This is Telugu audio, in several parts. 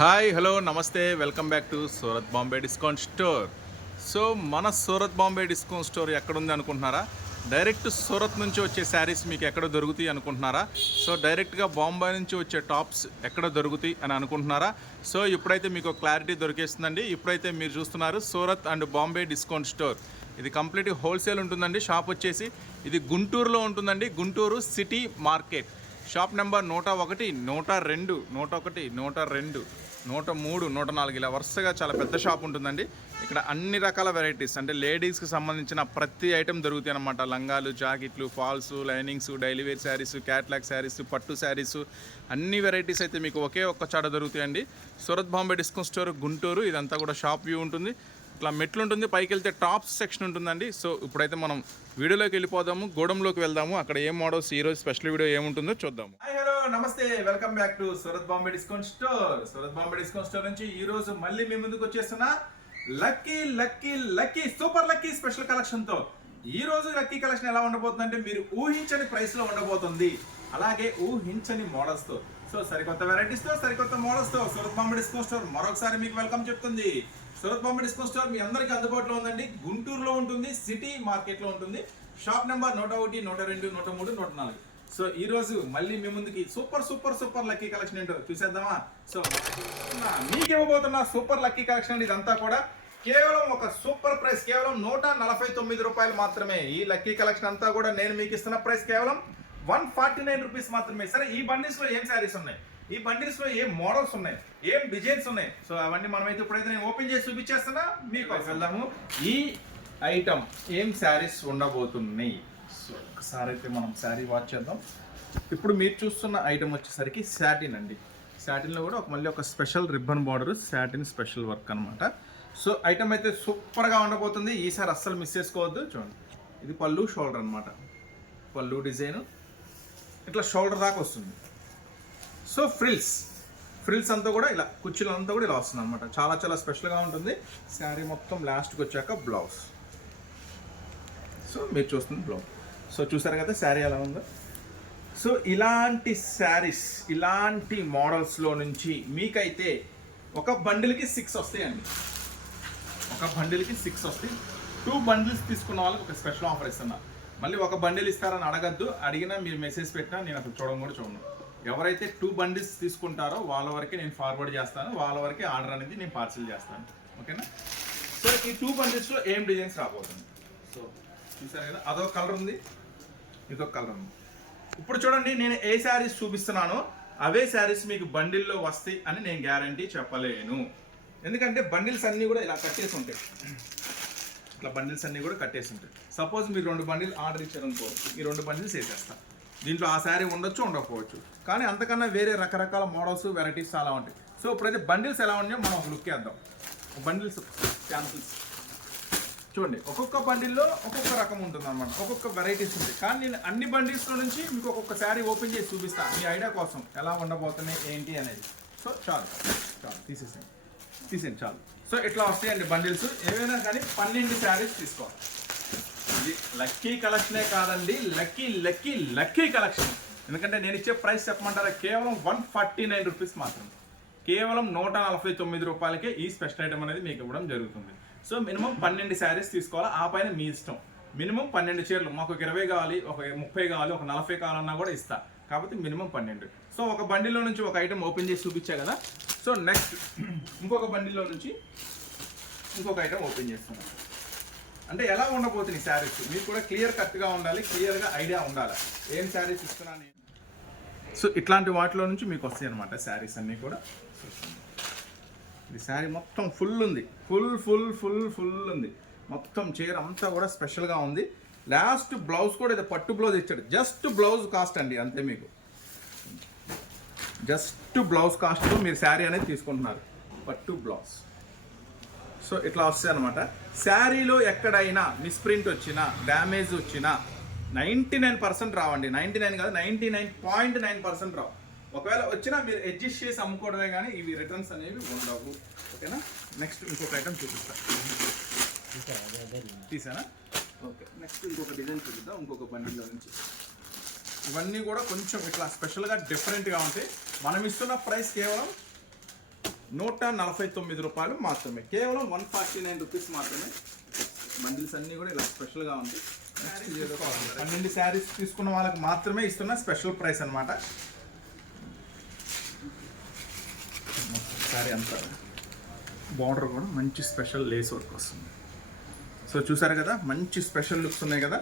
హాయ్ హలో నమస్తే welcome back to Surat Bombay discount store. So మన సూరత్ బాంబే డిస్కౌంట్ స్టోర్ ఎక్కడుంది అనుకుంటున్నారా? డైరెక్ట్ సూరత్ నుంచి వచ్చే శారీస్ మీకు ఎక్కడ దొరుకుతాయి అనుకుంటున్నారా? సో డైరెక్ట్గా బాంబే నుంచి వచ్చే టాప్స్ ఎక్కడ దొరుకుతాయి అని అనుకుంటున్నారా? సో ఇప్పుడైతే మీకు క్లారిటీ దొరికేస్తుందండి. ఇప్పుడైతే మీరు చూస్తున్నారు Surat and Bombay discount store. ఇది కంప్లీట్ హోల్సేల్ ఉంటుందండి. షాప్ వచ్చేసి ఇది గుంటూరులో ఉంటుందండి. Guntur city market. Shop number 101, 102, 101, 102, 103, 104 ఇలా వరుసగా చాలా పెద్ద షాప్ ఉంటుందండి. ఇక్కడ అన్ని రకాల వెరైటీస్ అంటే లేడీస్కి సంబంధించిన ప్రతి ఐటెం దొరుకుతాయి అన్నమాట. లంగాలు, జాకెట్లు, falls, linings, daily wear saris, catalogue saris, పట్టు శారీస్, అన్ని వెరైటీస్ అయితే మీకు ఒకే ఒక్క చాట దొరుకుతాయండి. Surat Bombay discount store Guntur. ఇదంతా కూడా షాప్ వ్యూ ఉంటుంది. ఇట్లా మెట్లు ఉంటుంది, పైకి వెళ్తే టాప్స్ సెక్షన్ ఉంటుందండి. సో ఇప్పుడైతే మనం వీడియోలోకి వెళ్ళిపోదాము, గోడంలోకి వెళ్దాము. అక్కడ ఏం మోడల్స్ ఈరోజు స్పెషల్ వీడియో ఏముంటుందో చూద్దాము. హాయ్ హలో నమస్తే welcome back to Surat Bombay discount store. Surat Bombay discount store నుంచి ఈ రోజు మళ్ళీ మీ ముందుకు వచ్చేస్తున్న lucky lucky lucky super lucky special collection తో. ఈ రోజు లక్కీ కలెక్షన్ ఎలా ఉండబోతుందంటే మీరు ఊహించని ప్రైస్ లో ఉండబోతుంది, అలాగే ఊహించని మోడల్స్ తో. సో సరికొత్త వెరైటీస్ తో, సరికొత్త మోడల్స్ తో సూరత్ బాంబే డిస్కౌంట్ స్టోర్ మరొకసారి మీకు వెల్కమ్ చెప్తుంది. సూరత్ బాంబే డిస్కౌంట్ స్టోర్ మీ అందరికీ అందుబాటులో ఉందండి. గుంటూరులో ఉంటుంది, సిటీ మార్కెట్ లో ఉంటుంది. Shop number 101, 102, 103, 104. సో ఈ రోజు మళ్ళీ మీ ముందుకి super super super lucky collection ఏంటో చూసేద్దామా. సో మీకు ఇవ్వబోతున్న సూపర్ లక్కీ కలెక్షన్ ఇదంతా కూడా కేవలం ఒక సూపర్ ప్రైస్, కేవలం 149 రూపాయలు మాత్రమే. ఈ లక్కీ కలెక్షన్ అంతా కూడా నేను మీకు ఇస్తున్న ప్రైస్ కేవలం 149 రూపీస్ మాత్రమే. సరే, ఈ బండిల్స్ లో ఏం శారీస్ ఉన్నాయి, ఈ బండిల్స్ లో ఏం మోడల్స్ ఉన్నాయి, ఏం డిజైన్స్ ఉన్నాయి, సో అవన్నీ మనమైతే ఇప్పుడైతే నేను ఓపెన్ చేసి చూపించేస్తున్నా. మీకు వెళ్దాము. ఈ ఐటమ్ ఏం శారీస్ ఉండబోతున్నాయి. సో ఒకసారి అయితే మనం శారీ వాచ్ చేద్దాం. ఇప్పుడు మీరు చూస్తున్న ఐటమ్ వచ్చేసరికి శాటిన్ అండి. శాటిన్లో కూడా మళ్ళీ ఒక special ribbon border, satin special work అనమాట. సో ఐటమ్ అయితే సూపర్గా ఉండబోతుంది. ఈసారి అస్సలు మిస్ చేసుకోవద్దు. చూడండి, ఇది పళ్ళు, షోల్డర్ అనమాట. పళ్ళు డిజైన్ ఇట్లా షోల్డర్ దాకా వస్తుంది. సో ఫ్రిల్స్ అంతా కూడా ఇలా, కుర్చీలంతా కూడా ఇలా వస్తుంది అనమాట. చాలా చాలా స్పెషల్గా ఉంటుంది. శారీ మొత్తం లాస్ట్కి వచ్చాక బ్లౌజ్. సో మీరు చూస్తుంది బ్లౌజ్. సో చూసారు కదా శారీ ఎలా ఉందో. సో ఇలాంటి శారీస్, ఇలాంటి మోడల్స్లో నుంచి మీకైతే ఒక బండిల్కి 6 వస్తాయండి. ఒక బండిల్కి 6 వస్తాయి. 2 బండిల్స్ తీసుకున్న వాళ్ళకి ఒక స్పెషల్ ఆఫర్ ఇస్తున్నా. మళ్ళీ ఒక బండిల్ ఇస్తారని అడగద్దు. అడిగినా మీరు మెసేజ్ పెట్టినా నేను అసలు చూడడం కూడా చూడను. ఎవరైతే 2 బండిల్స్ తీసుకుంటారో వాళ్ళ వరకే నేను ఫార్వర్డ్ చేస్తాను, వాళ్ళ వరకే ఆర్డర్ అనేది నేను పార్సిల్ చేస్తాను. ఓకేనా. సో ఈ 2 బండిల్స్లో ఏం డిజైన్స్ రాబోతుంది. సో చూసారు కదా, అదొక కలర్ ఉంది, ఇదొక కలర్ ఉంది. ఇప్పుడు చూడండి, నేను ఏ శారీస్ చూపిస్తున్నానో అవే శారీస్ మీకు బండిల్లో వస్తాయి అని నేను గ్యారంటీ చెప్పలేను. ఎందుకంటే బండిల్స్ అన్నీ కూడా ఇలా కట్టేసి ఉంటాయి. ఇట్లా బండిల్స్ అన్నీ కూడా కట్టేసి ఉంటాయి. సపోజ్ మీరు 2 బండిల్ ఆర్డర్ ఇచ్చారనుకో, ఈ 2 బండిల్స్ వేసేస్తాను. దీంట్లో ఆ శారీ ఉండొచ్చు, ఉండకపోవచ్చు, కానీ అంతకన్నా వేరే రకరకాల మోడల్స్, వెరైటీస్ చాలా ఉంటాయి. సో ఇప్పుడైతే బండిల్స్ ఎలా ఉన్నాయో మనం ఒక లుక్ వేద్దాం. బండిల్స్ శాంపిల్స్ చూడండి. ఒక్కొక్క బండిల్లో ఒక్కొక్క రకం ఉంటుంది అనమాట, ఒక్కొక్క వెరైటీస్ ఉంటాయి. కానీ నేను అన్ని బండిల్స్లో నుంచి మీకు ఒక్కొక్క శారీ ఓపెన్ చేసి చూపిస్తాను, మీ ఐడియా కోసం ఎలా ఉండబోతున్నాయి ఏంటి అనేది. సో చాలు తీసేయండి చాలు. సో ఇట్లా వస్తాయండి బండిల్స్. ఏవైనా కానీ 12 శారీస్ తీసుకోవాలి. ఇది లక్కీ కలెక్షనే కాదండి, లక్కీ లక్కీ లక్కీ కలెక్షన్. ఎందుకంటే నేను ఇచ్చే ప్రైస్ చెప్పమంటారా, కేవలం 149 రూపీస్ మాత్రమే. కేవలం 149 రూపాయలకే ఈ స్పెషల్ ఐటమ్ అనేది మీకు ఇవ్వడం జరుగుతుంది. సో మినిమం 12 శారీస్ తీసుకోవాలి. ఆ పైన మీ ఇష్టం. మినిమం 12 చీరలు, మాకు ఒక 20 కావాలి, ఒక 30 కావాలి, ఒక 40 కావాలన్నా కూడా ఇస్తా. కాబట్టి మినిమం 12. సో ఒక బండిలో నుంచి ఒక ఐటమ్ ఓపెన్ చేసి చూపించా కదా. సో నెక్స్ట్ ఇంకొక బండిలో నుంచి ఇంకొక ఐటమ్ ఓపెన్ చేస్తున్నాం. అంటే ఎలా ఉండబోతుంది శారీస్ మీకు కూడా క్లియర్ కట్గా ఉండాలి, క్లియర్గా ఐడియా ఉండాలి ఏం శారీస్ ఇస్తున్నాను. సో ఇట్లాంటి వాటిలో నుంచి మీకు వస్తాయి అనమాట శారీస్ అన్నీ కూడా. ఇది శారీ మొత్తం ఫుల్ ఉంది, ఫుల్ ఉంది. మొత్తం చీర అంతా కూడా స్పెషల్గా ఉంది. లాస్ట్ బ్లౌజ్ కూడా ఇది పట్టు బ్లౌజ్ ఇచ్చాడు. జస్ట్ బ్లౌజ్ కాస్ట్ అండి, అంతే. మీకు జస్ట్ బ్లౌజ్ కాస్ట్లో మీరు శారీ అనేది తీసుకుంటున్నారు, పట్టు బ్లౌజ్. సో ఇట్లా వస్తాయి అనమాట. శారీలో ఎక్కడైనా మిస్ప్రింట్ వచ్చినా, డ్యామేజ్ వచ్చినా 99% రావండి. 99 కాదు, 99.9% రావు. ఒకవేళ వచ్చినా మీరు అడ్జస్ట్ చేసి అమ్ముకోవడమే, కానీ ఇవి రిటర్న్స్ అనేవి ఉండవు. ఓకేనా. నెక్స్ట్ ఇంకొక ఐటమ్ చూపిస్తాను. తీసానా? ఓకే. నెక్స్ట్ ఇంకొక డిజైన్ చూపిద్దాం, ఇంకొక బండిలో నుంచి. ఇవన్నీ కూడా కొంచెం ఇట్లా స్పెషల్గా డిఫరెంట్గా ఉంటాయి. మనం ఇస్తున్న ప్రైస్ కేవలం రూపాయలు మాత్రమే, కేవలం 149 రూపీస్ మాత్రమే. బండిల్స్ అన్నీ కూడా ఇలా స్పెషల్గా ఉంది. 12 శారీస్ తీసుకున్న వాళ్ళకి మాత్రమే ఇస్తున్న స్పెషల్ ప్రైస్ అనమాట. శారీ అంతా బార్డర్ కూడా మంచి స్పెషల్ లేస్ వర్క్ వస్తుంది. సో చూసారు కదా, మంచి స్పెషల్ లుక్స్ ఉన్నాయి కదా.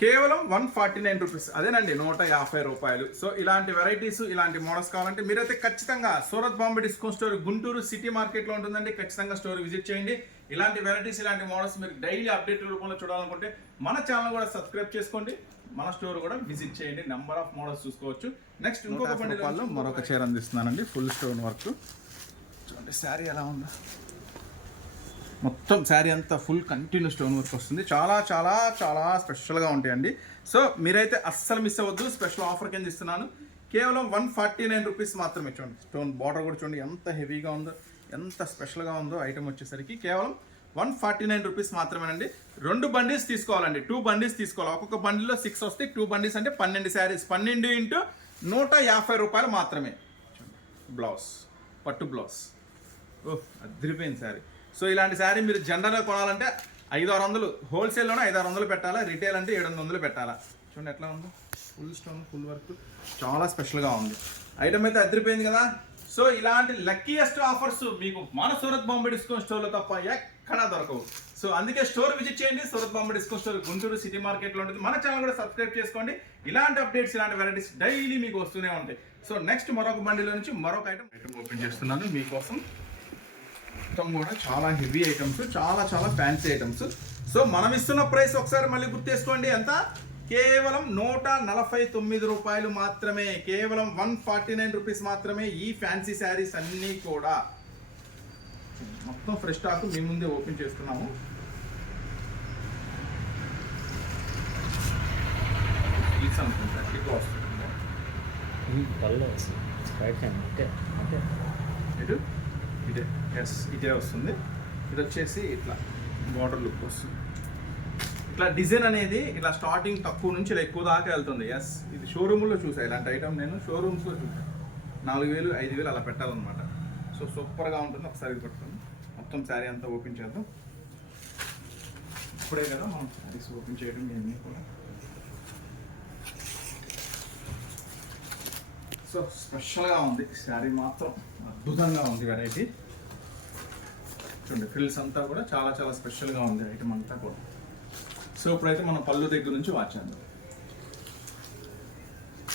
కేవలం 149 రూపీస్, అదేనండి 150 రూపాయలు. సో ఇలాంటి వెరైటీస్, ఇలాంటి మోడల్స్ కావాలంటే మీరైతే ఖచ్చితంగా Surat Bombay discount store Guntur city మార్కెట్లో ఉంటుందండి. ఖచ్చితంగా స్టోర్ విజిట్ చేయండి. ఇలాంటి వెరైటీస్, ఇలాంటి మోడల్స్ మీరు డైలీ అప్డేట్ రూపంలో చూడాలనుకుంటే మన ఛానల్ కూడా సబ్స్క్రైబ్ చేసుకోండి, మన స్టోర్ కూడా విజిట్ చేయండి. నెంబర్ ఆఫ్ మోడల్స్ చూసుకోవచ్చు. నెక్స్ట్ ఇంకొక బండిలో మరొక చీర అందిస్తున్నానండి, ఫుల్ స్టోన్ వర్క్. చూడండి శారీ ఎలా ఉందో, మొత్తం శారీ అంతా ఫుల్ కంటిన్యూ స్టోన్ వర్క్ వస్తుంది. చాలా చాలా చాలా స్పెషల్గా ఉంటాయండి. సో మీరైతే అస్సలు మిస్ అవ్వద్దు. స్పెషల్ ఆఫర్ కింద ఇస్తున్నాను, కేవలం 149 రూపీస్ మాత్రమే. చూడండి స్టోన్ బార్డర్ కూడా చూడండి ఎంత హెవీగా ఉందో, ఎంత స్పెషల్గా ఉందో. ఐటమ్ వచ్చేసరికి కేవలం 149 రూపీస్ మాత్రమేనండి. 2 బండిల్స్ తీసుకోవాలండి, 2 బండిల్స్ తీసుకోవాలి. ఒక్కొక్క బండిల్లో 6 వస్తాయి. 2 బండిల్స్ అంటే 12 శారీస్, 12 ఇంటూ 150 రూపాయలు మాత్రమే. బ్లౌజ్, పట్టు బ్లౌజ్. ఓహ్ అదిరిపోయింది శారీ. సో ఇలాంటి శారీ మీరు జనరల్గా కొనాలంటే 500-600, హోల్సేల్లోనే 500-600 పెట్టాలా, రిటైల్ అంటే 700 పెట్టాలా. చూడండి ఎట్లా ఉందో, ఫుల్ స్టోన్ ఫుల్ వర్క్, చాలా స్పెషల్గా ఉంది. ఐటమ్ అయితే అదిరిపోయింది కదా. సో ఇలాంటి లక్కీయెస్ట్ ఆఫర్స్ మీకు మన సూరత్ బాంబే డిస్కౌంట్ స్టోర్లో తప్ప ఎక్కడా దొరకవు. సో అందుకే స్టోర్ విజిట్ చేయండి. Surat Bombay discount store Guntur city మార్కెట్లో ఉంటుంది. మన ఛానల్ కూడా సబ్స్క్రైబ్ చేసుకోండి. ఇలాంటి అప్డేట్స్, ఇలాంటి వెరైటీస్ డైలీ మీకు వస్తూనే ఉంటాయి. సో నెక్స్ట్ మరొక బండిలో నుంచి మరొక ఐటమ్ ఓపెన్ చేస్తున్నాను మీకోసం. మొత్తం కూడా చాలా హెవీ ఐటమ్స్, చాలా చాలా ఫ్యాన్సీ ఐటమ్స్. సో మనం ఇస్తున్న ప్రైస్ ఒకసారి మళ్ళీ గుర్తేసుకోండి, ఎంత? కేవలం 149 రూపాయలు మాత్రమే, కేవలం 149 రూపీస్ మాత్రమే. ఈ ఫ్యాన్సీ శారీస్ అన్నీ కూడా మొత్తం ఫ్రెష్ స్టాక్ మీ ముందే ఓపెన్ చేస్తున్నాము. ఇదే ఇదే వస్తుంది. ఇది వచ్చేసి ఇట్లా బార్డర్ లుక్ వస్తుంది. ఇట్లా డిజైన్ అనేది ఇట్లా స్టార్టింగ్ తక్కువ నుంచి ఇలా ఎక్కువ దాకా వెళ్తుంది. ఎస్, ఇది షోరూమ్లో చూసాను ఇలాంటి ఐటమ్, నేను షోరూమ్స్లో చూసాను. 4000, 5000 అలా పెట్టాలన్నమాట. సో సూపర్గా ఉంటుంది. ఒకసారి పట్టుకొని మొత్తం శారీ అంతా ఓపెన్ చేద్దాం. ఇప్పుడే కదా మనం శారీస్ ఓపెన్ చేయడం ఇవన్నీ కూడా. సో స్పెషల్గా ఉంది శారీ, మాత్రం అద్భుతంగా ఉంది వెరైటీ. చూడండి ఫ్రిల్స్ అంతా కూడా చాలా చాలా స్పెషల్గా ఉంది ఐటమ్ అంతా కూడా. సో ఇప్పుడైతే మనం పళ్ళు దగ్గర నుంచి వాచాను.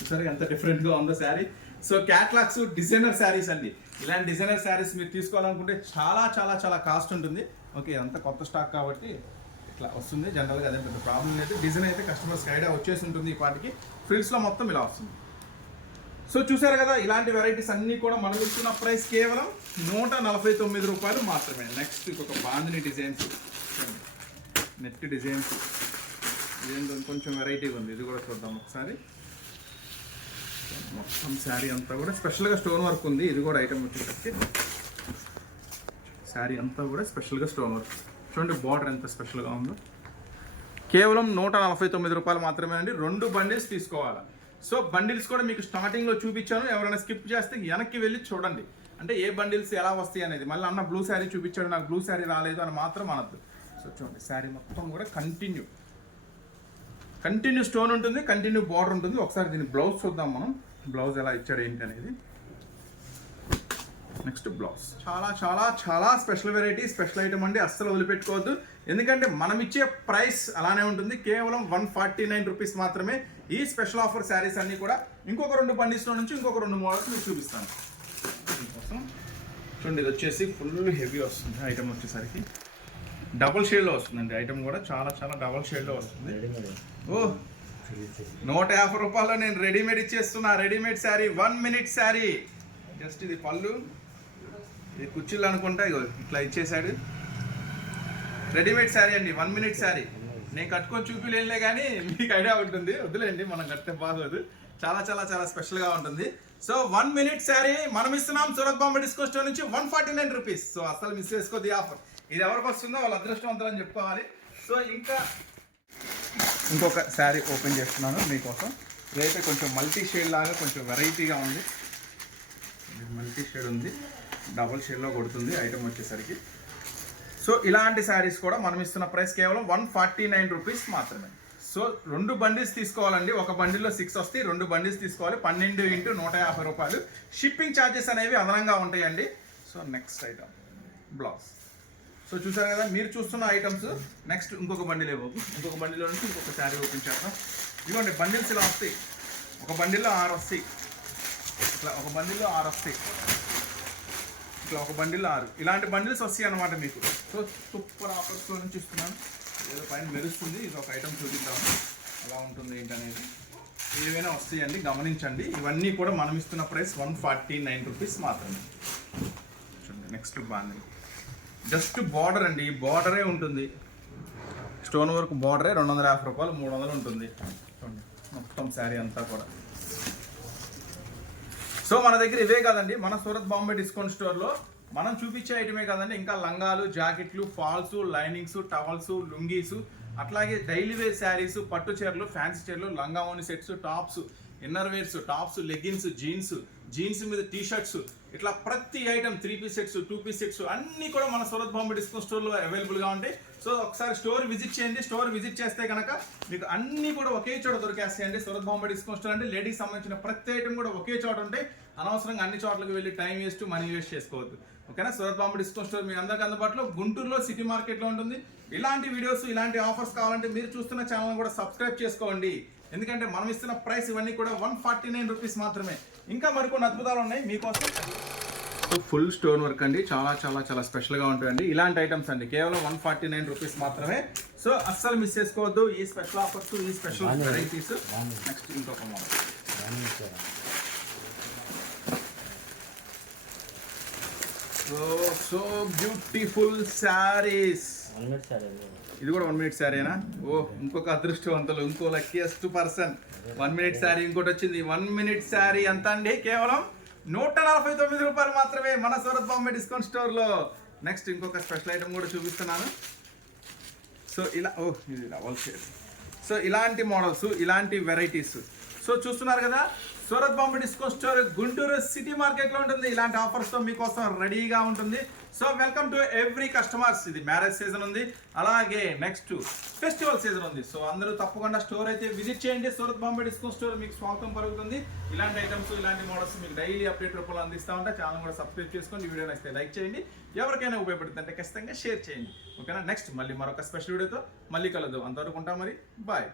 సరే ఎంత డిఫరెంట్గా ఉందో sari. So catalogues designer saris అండి. ఇలాంటి డిజైనర్ శారీస్ మీరు తీసుకోవాలనుకుంటే చాలా చాలా చాలా కాస్ట్ ఉంటుంది. ఓకే, అంత కొత్త స్టాక్ కాబట్టి ఇట్లా వస్తుంది. జనరల్గా అదే పెద్ద ప్రాబ్లం లేదు. డిజైన్ అయితే కస్టమర్స్కి ఐడియా వచ్చేసి ఉంటుంది. వాటికి ఫ్రిల్స్లో మొత్తం ఇలా వస్తుంది. సో చూసారు కదా, ఇలాంటి వెరైటీస్ అన్నీ కూడా మనం ఇస్తున్న ప్రైస్ కేవలం 149 రూపాయలు మాత్రమే. నెక్స్ట్ ఇంకొక బాందిని డిజైన్స్, నెట్ డిజైన్స్, ఇదేంటో కొంచెం వెరైటీగా ఉంది. ఇది కూడా చూద్దాం ఒకసారి. మొత్తం శారీ అంతా కూడా స్పెషల్గా స్టోన్ వర్క్ ఉంది. ఇది కూడా ఐటమ్ వచ్చేసరికి శారీ అంతా కూడా స్పెషల్గా స్టోన్ వర్క్. చూడండి బార్డర్ ఎంత స్పెషల్గా ఉందో. కేవలం 149 రూపాయలు మాత్రమే అండి. 2 బండిల్స్ తీసుకోవాలి. సో బండిల్స్ కూడా మీకు స్టార్టింగ్లో చూపించాను. ఎవరైనా స్కిప్ చేస్తే వెనక్కి వెళ్ళి చూడండి, అంటే ఏ బండిల్స్ ఎలా వస్తాయి అనేది. మళ్ళీ అన్న బ్లూ శారీ చూపించాడు, నాకు బ్లూ శారీ రాలేదు అని మాత్రం అనద్దు. సో చూడండి శారీ మొత్తం కూడా కంటిన్యూ స్టోన్ ఉంటుంది, కంటిన్యూ బార్డర్ ఉంటుంది. ఒకసారి దీని బ్లౌజ్ చూద్దాం మనం, బ్లౌజ్ ఎలా ఇచ్చాడు ఏంటి అనేది. నెక్స్ట్ బ్లౌజ్ చాలా చాలా చాలా స్పెషల్ వెరైటీ, స్పెషల్ ఐటమ్ అండి. అస్సలు వదిలిపెట్టుకోవద్దు, ఎందుకంటే మనం ఇచ్చే ప్రైస్ అలానే ఉంటుంది. కేవలం 149 రూపీస్ మాత్రమే. ఈ స్పెషల్ ఆఫర్ శారీస్ అన్నీ కూడా ఇంకొక 2 బండిల్స్లో నుంచి ఇంకొక 2 మోడల్స్ మీకు చూపిస్తాను. దీనికోసం చూడండి, ఇది వచ్చేసి ఫుల్ హెవీ వస్తుంది. ఐటమ్ వచ్చేసరికి డబుల్ షేడ్లో వస్తుందండి. ఐటమ్ కూడా చాలా చాలా డబుల్ షేడ్లో వస్తుంది. ఓ 150 రూపాయల్లో నేను రెడీమేడ్ ఇచ్చేస్తున్నా. Readymade sari, 1 minute sari. Just ఇది పళ్ళు, ఇది కుర్చీలు అనుకుంటా, ఇగో ఇట్లా ఇచ్చేసాడు. రెడీమేడ్ శారీ అండి, 1 మినిట్ శారీ. నేను కట్టుకొని చూపిలేనులే కానీ మీకు ఐడియా ఉంటుంది. వద్దులేండి, మనం కట్టే బాగోదు. చాలా చాలా చాలా స్పెషల్గా ఉంటుంది. సో 1 మినిట్ శారీ మనం ఇస్తున్నాం సూరత్ బాంబే డిస్కౌంట్ స్టోర్ నుంచి 149 రూపీస్. సో అసలు మిస్ చేసుకోవద్దు ఈ ఆఫర్. ఇది ఎవరికి వస్తుందో వాళ్ళ అదృష్టవంతులు అని చెప్పుకోవాలి. సో ఇంకా ఇంకొక శారీ ఓపెన్ చేస్తున్నాను మీకోసం. ఇదైతే కొంచెం మల్టీ షేడ్ లాగా కొంచెం వెరైటీగా ఉంది. మల్టీ షేడ్ ఉంది. డబుల్ షేడ్లో కొడుతుంది ఐటమ్ వచ్చేసరికి. సో ఇలాంటి శారీస్ కూడా మనం ఇస్తున్న ప్రైస్ కేవలం 149 రూపీస్ మాత్రమే. సో 2 బండిల్స్ తీసుకోవాలండి, ఒక బండిల్లో 6 వస్తాయి, 2 బండిల్స్ తీసుకోవాలి, 12 × 150 రూపాయలు. షిప్పింగ్ ఛార్జెస్ అనేవి అదనంగా ఉంటాయండి. So next item blouse. So చూసారు కదా మీరు చూస్తున్న ఐటమ్స్. నెక్స్ట్ ఇంకొక బండిల్ ఇంకొక బండిలో నుంచి ఇంకొక శారీ ఓపెన్ చేద్దాం. ఇదిగోండి బండిల్స్ ఇలా వస్తాయి, ఒక బండిల్లో 6 వస్తాయి, ఇట్లా ఒక బండిల్లో 6 వస్తాయి, ఇట్లా ఒక బండిల్లో 6 ఇలాంటి బండిల్స్ వస్తాయి అన్నమాట మీకు. సో సూపర్ ఆఫర్స్లో నుంచి ఇస్తున్నాను. ఏదో పైన మెరుస్తుంది, ఇది ఒక ఐటమ్ చూపిద్దాము ఎలా ఉంటుంది ఏంటనేది. ఏవైనా వస్తాయండి, గమనించండి. ఇవన్నీ కూడా మనం ఇస్తున్న ప్రైస్ 149 రూపీస్ మాత్రమే. చూడండి నెక్స్ట్ బాగుంది, జస్ట్ బార్డర్ అండి, బార్డరే ఉంటుంది, స్టోన్ వర్క్ బార్డరే 250 రూపాయలు 300 ఉంటుంది మొత్తం శారీ అంతా కూడా. సో మన దగ్గర ఇవే కాదండి, మన సూరత్ బాంబే డిస్కౌంట్ స్టోర్లో మనం చూపించే ఐటమే కాదండి, ఇంకా లంగాలు, జాకెట్లు, ఫాల్స్, లైనింగ్స్, టవల్స్, లుంగీస్, అట్లాగే డైలీ వేర్ శారీస్, పట్టు చీరలు, ఫ్యాన్సీ చీరలు, లంగా ఓని sets, tops, inner wears, tops, leggings, jeans మీద టీ షర్ట్స్, ఇట్లా ప్రతి item 3 piece sets, 2 piece sets అన్నీ కూడా మన సూరత్ బాంబే డిస్కౌంట్ స్టోర్లో అవైలబుల్గా ఉంటాయి. సో ఒకసారి స్టోర్ విజిట్ చేయండి. స్టోర్ విజిట్ చేస్తే కనుక మీకు అన్నీ కూడా ఒకే చోట దొరికేస్తాయండి. సూరత్ బాంబే డిస్కౌంట్ స్టోర్ అంటే లేడీస్ సంబంధించిన ప్రతి ఐటమ్ కూడా ఒకే చోట ఉంటాయి. అనవసరంగా అన్ని చోట్లకు వెళ్ళి టైం వేస్ట్, మనీ వేస్ట్ చేసుకోవద్దు. ఓకేనా? సూరత్ బాంబే డిస్కౌంట్ స్టోర్ మీ అందరికీ అందుబాటులో గుంటూరులో సిటీ మార్కెట్లో ఉంటుంది. ఇలాంటి వీడియోస్, ఇలాంటి ఆఫర్స్ కావాలంటే మీరు చూస్తున్న ఛానల్ కూడా సబ్స్క్రైబ్ చేసుకోండి. ఎందుకంటే మనం ఇస్తున్న ప్రైస్ ఇవన్నీ కూడా 149 రూపీస్ మాత్రమే. ఇంకా మరికొన్ని అద్భుతాలు ఉన్నాయి మీకోసం. సో ఫుల్ స్టోన్ వర్క్ అండి, చాలా చాలా చాలా స్పెషల్గా ఉంటాయండి ఇలాంటి ఐటమ్స్ అండి. కేవలం 149 రూపీస్ మాత్రమే. సో అస్సలు మిస్ చేసుకోవద్దు ఈ స్పెషల్ ఆఫర్స్, ఈ స్పెషల్ వెరైటీస్. నెక్స్ట్ ఇంకొక మోడల్. So beautiful saris. ఇది కూడా 1 మినిట్ శారీనా? ఓ ఇంకొక అదృష్టవంతులు, ఇంకో లక్కీయెస్ట్ పర్సన్. 1 మినిట్ శారీ ఇంకోటి వచ్చింది. 1 మినిట్ శారీ ఎంత అండి? కేవలం 149 రూపాయలు మాత్రమే మన సూరత్ బాంబే డిస్కౌంట్ స్టోర్లో. నెక్స్ట్ ఇంకొక స్పెషల్ ఐటమ్ కూడా చూపిస్తున్నాను. సో ఇలా ఇది డబల్ షేడ్. సో ఇలాంటి మోడల్స్, ఇలాంటి వెరైటీస్. సో చూస్తున్నారు కదా, Surat Bombay discount store Guntur city మార్కెట్లో ఉంటుంది. ఇలాంటి ఆఫర్స్తో మీకోసం రెడీగా ఉంటుంది. So welcome to every customers. ఇది మ్యారేజ్ సీజన్ ఉంది, అలాగే నెక్స్ట్ ఫెస్టివల్ సీజన్ ఉంది. సో అందరూ తప్పకుండా స్టోర్ అయితే విజిట్ చేయండి. సూరత్ బాంబే డిస్కౌంట్ స్టోర్ మీకు స్వాగతం పలుకుతుంది. ఇలాంటి ఐటమ్స్, ఇలాంటి మోడల్స్ మీకు డైలీ అప్డేట్ రూపంలో అందిస్తూ ఉంటా. ఛానల్ కూడా సబ్స్క్రైబ్ చేసుకోండి. వీడియో నచ్చితే లైక్ చేయండి, ఎవరికైనా ఉపయోగపడుతుందంటే ఖచ్చితంగా షేర్ చేయండి. ఓకేనా? నెక్స్ట్ మళ్ళీ మరొక స్పెషల్ వీడియోతో మళ్ళీ కలుద్దాం. అంతవరకు ఉంటాం మరి, బాయ్.